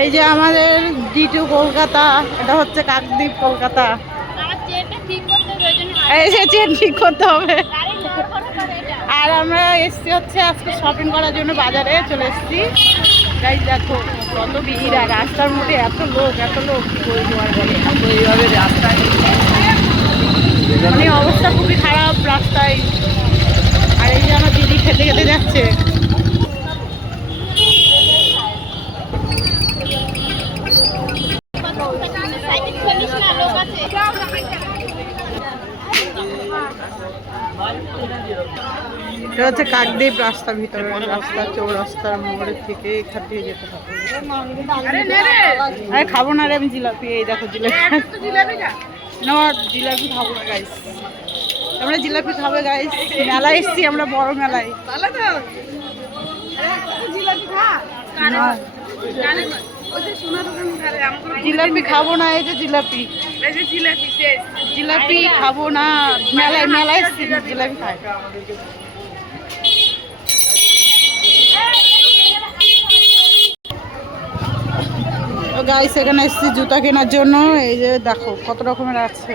এই যে আমাদের D2 কলকাতা, এটা হচ্ছে কাকদ্বীপ কলকাতা। এই যে চেন ঠিক করতে হবে। আর আমরা এসছি হচ্ছে আজকে শপিং করার জন্য, বাজারে চলে এসছি। গাইস দেখো কত ভিড়, আর রাস্তার মধ্যে এত লোক কি বলবো আর বলে। এইভাবে রাস্তায় মানে অবস্থা খুবই খারাপ রাস্তায়। আর এই যে আমার দিদি খেতে খেতে যাচ্ছে। এটা হচ্ছে কাকদ্বীপ রাস্তা, ভিতরে রাস্তা, চৌরাস্তার মোড়ের থেকে এখান থেকে যেতে হবে। আরে খাবো না রে আমি জিলাপি। এই দেখো জিলাপি, না জিলাপি খাবো না গাইস। আমরা জিলাপি খাবে গাইস, মেলায় এসছি আমরা, বড় মেলায়। জিলাপি খাবো না, এই যে জিলাপি, জিলাপি খাবো না, মেলায় এসছি জিলাপি খাই। গাইস এখানে এসেছি জুতা কেনার জন্য। এই যে দেখো কত রকমের আছে।